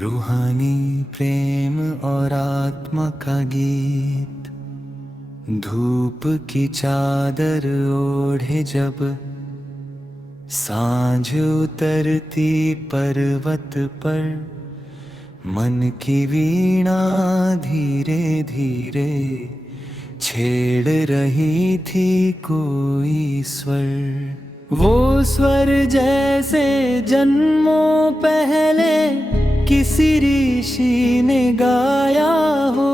रूहानी प्रेम और आत्मा का गीत, धूप की चादर ओढ़े जब सांझ उतरती पर्वत पर, मन की वीणा धीरे धीरे छेड़ रही थी कोई स्वर। वो स्वर जैसे जन्मों पहले किसी ऋषि ने गाया हो,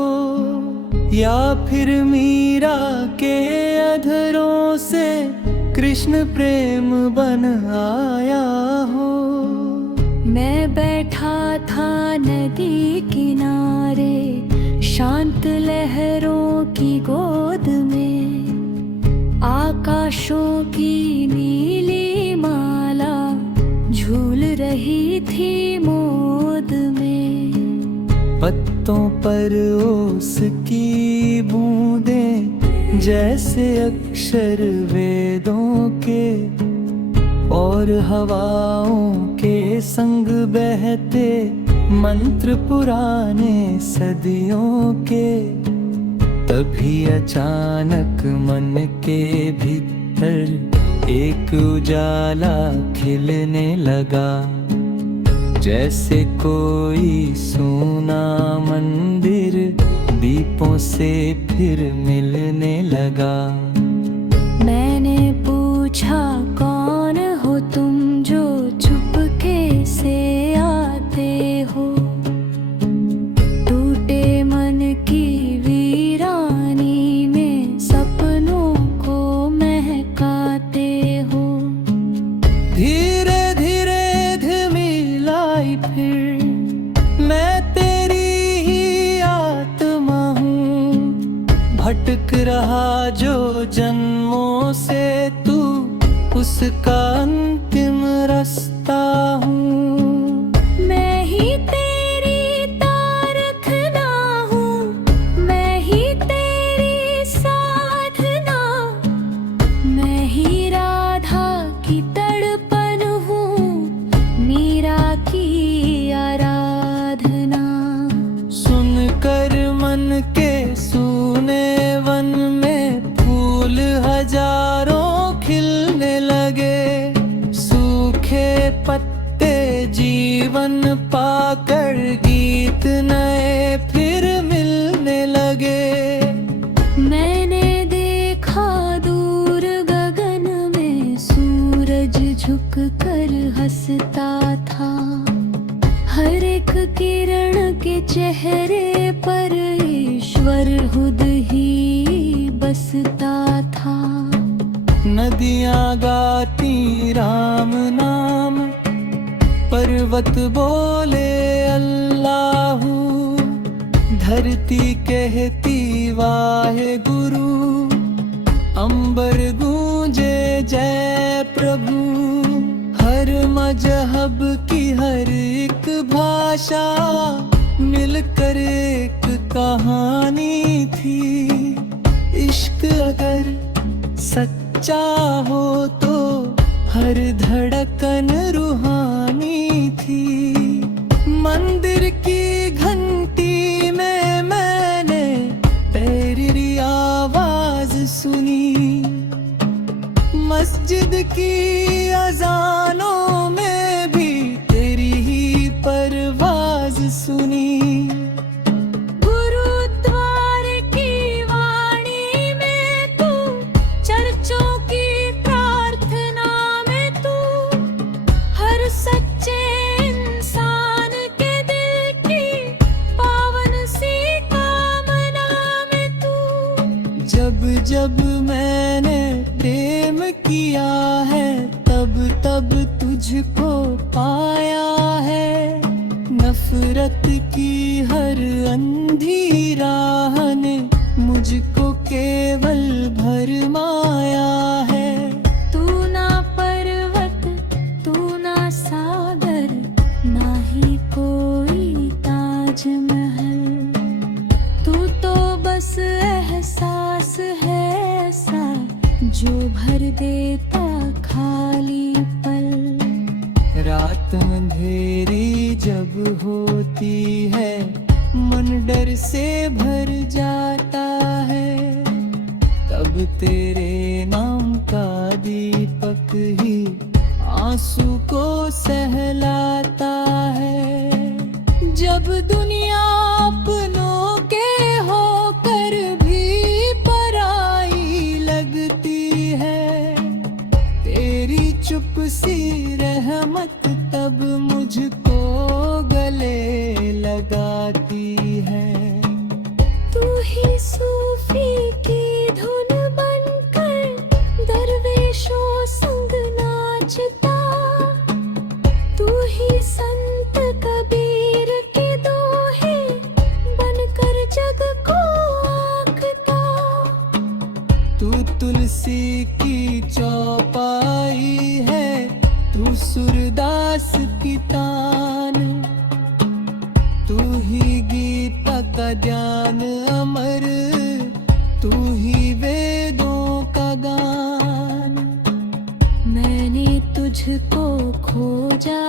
या फिर मीरा के अधरों से कृष्ण प्रेम बन आया हो। मैं बैठा था नदी किनारे शांत लहरों की गोद में, आकाशों की नीली माला झूल रही थी मोद में। पत्तों पर ओस की बूंदें जैसे अक्षर वेदों के, और हवाओं के संग बहते मंत्र पुराने सदियों के। तभी अचानक मन के भीतर एक उजाला खिलने लगा, जैसे कोई सूना मंदिर दीपों से फिर मिलने लगा। मैंने पूछा, कौन हो तुम जो चुपके से आते हो, टूटे मन की वीरानी में सपनों को महकाते हो। धीरे धीरे धिमिलाई फिर मैं तेरी ही आत्मा हूँ, भटक रहा जो जन्मों से तू, उसका अंतिम रास्ता हूँ। मैं ही तेरी तारखना हूँ, मैं ही तेरी साधना, मैं ही राधा की तड़पन हूँ, मीरा की आराधना। सुनकर मन के सूने वन में फूल हजारों खिलने लगे, सूखे पत्ते जीवन पाकर गीत नए फिर मिलने लगे। मैंने देखा दूर गगन में सूरज झुक कर हंसता था, हर एक किरण के चेहरे पर ईश्वर खुद ही बसता था। नदियाँ गाती राम नाम, पर्वत बोले अल्लाहू, धरती कहती वाहे गुरु, अंबर गूंजे जय प्रभु। हर मजहब की हर एक भाषा मिलकर एक कहानी थी। इश्क अगर सच्चा हो तो हर धड़कन रूहानी थी। मंदिर की घंटी में मैंने तेरी आवाज सुनी, मस्जिद की अजानों में भी तेरी ही परवाज सुनी। जब जब मैंने प्रेम किया है, तब तब तुझको पाया है। नफरत की हर अंधी राह ने मुझको केवल भरमाया है। तू ना पर्वत, तू ना सागर, ना ही कोई ताजमहल, तू तो बस एहसास है ऐसा जो भर देता खालीपन। रात अंधेरी जब होती है मन डर से भर जाता है, तब तेरे नाम का दीपक ही आंसू को सहलाता है। जब दुनिया अपनों के होकर भी पराई लगती है, तेरी चुप सी रहमत तब मुझको गले लगाती है। तू ही सूफी की धुन बनकर दरवेशों संग नाचता, तू ही संत कबीर के दोहे बनकर जग को आंकता। तू तुलसी की चौपाई है, तू सूरदास की तान, तू ही गीता का ज्ञान अमर, तू ही वेदों का गान। मैंने तुझको खोजा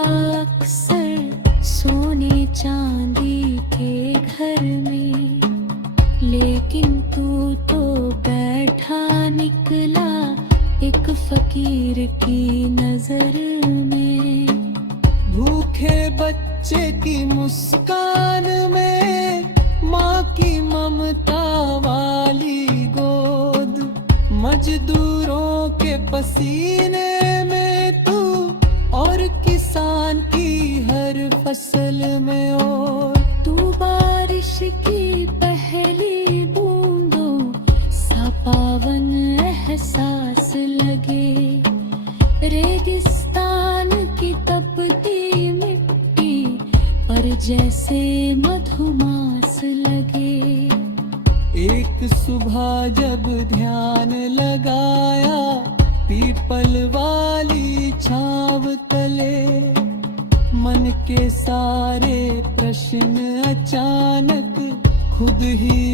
अक्सर सोने चांदी के घर में, लेकिन तू तो बैठा निकला एक फकीर की नजर में। भूखे बच्चे की मुस्कान में माँ की ममता वाली गोद, मजदूरों के पसीने में तू और किसान की हर फसल में और। तू बारिश की पहली बूंदों सा पावन एहसास लगे, रेगिस्तान की तपती मिट्टी पर जैसे मधुमास लगे। एक सुबह जब ध्यान लगाया पीपल वाली छाव तले, मन के सारे प्रश्न अचानक खुद ही